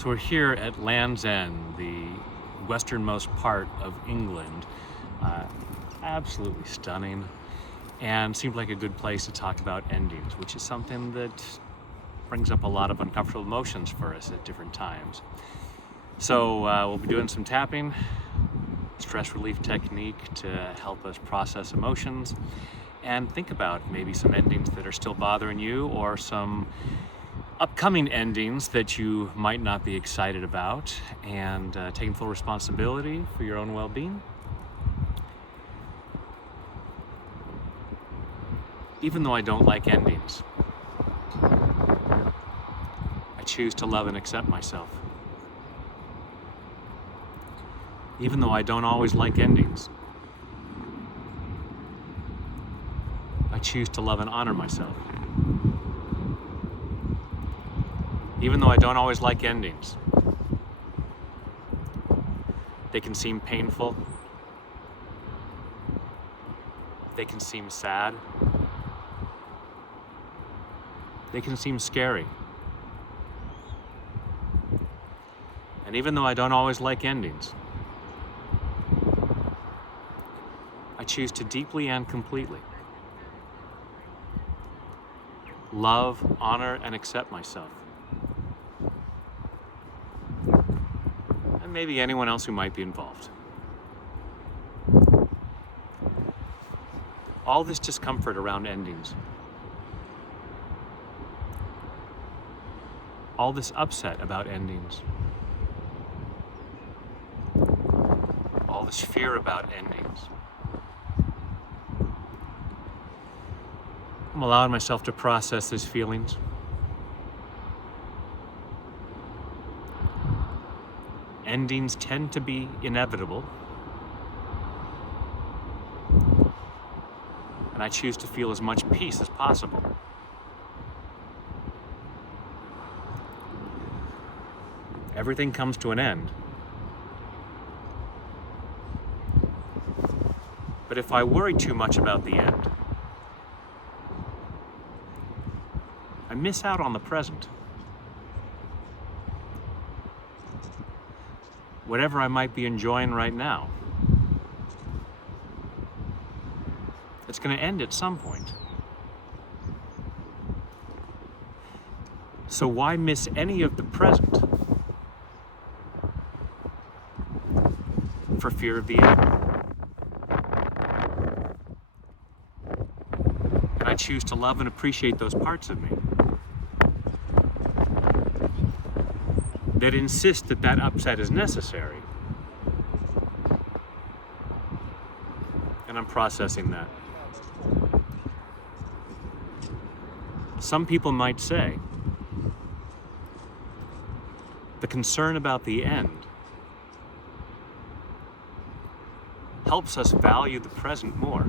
So we're here at Land's End, the westernmost part of England. Absolutely stunning, and seemed like a good place to talk about endings, which is something that brings up a lot of uncomfortable emotions for us at different times. So we'll be doing some tapping, stress relief technique to help us process emotions and think about maybe some endings that are still bothering you, or some upcoming endings that you might not be excited about, and taking full responsibility for your own well-being. Even though I don't like endings, I choose to love and accept myself. Even though I don't always like endings, I choose to love and honor myself. Even though I don't always like endings, they can seem painful, they can seem sad, they can seem scary. And even though I don't always like endings, I choose to deeply and completely love, honor, and accept myself. And maybe anyone else who might be involved. All this discomfort around endings, all this upset about endings, all this fear about endings, I'm allowing myself to process these feelings. Endings tend to be inevitable, and I choose to feel as much peace as possible. Everything comes to an end. But if I worry too much about the end, I miss out on the present. Whatever I might be enjoying right now, it's going to end at some point. So why miss any of the present for fear of the end? And I choose to love and appreciate those parts of me that insist that that upset is necessary. And I'm processing that. Some people might say the concern about the end helps us value the present more.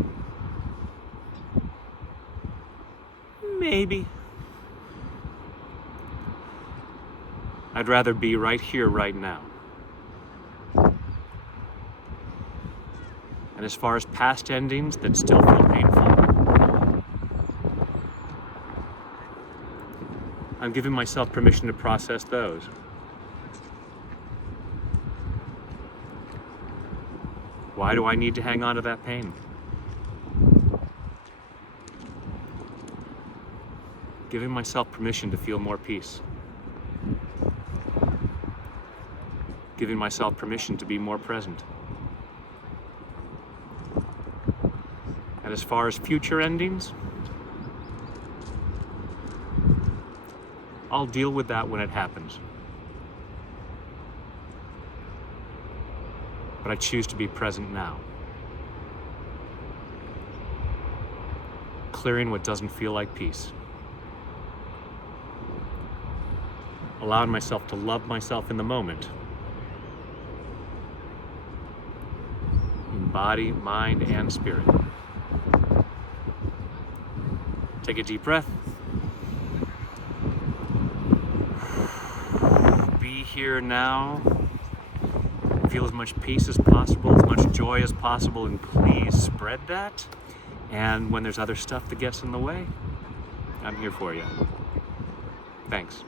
Maybe. I'd rather be right here, right now. And as far as past endings that still feel painful, I'm giving myself permission to process those. Why do I need to hang on to that pain? Giving myself permission to feel more peace. Giving myself permission to be more present. And as far as future endings, I'll deal with that when it happens. But I choose to be present now. Clearing what doesn't feel like peace. Allowing myself to love myself in the moment. In body, mind, and spirit. Take a deep breath. Be here now. Feel as much peace as possible, as much joy as possible, and please spread that. And when there's other stuff that gets in the way, I'm here for you. Thanks.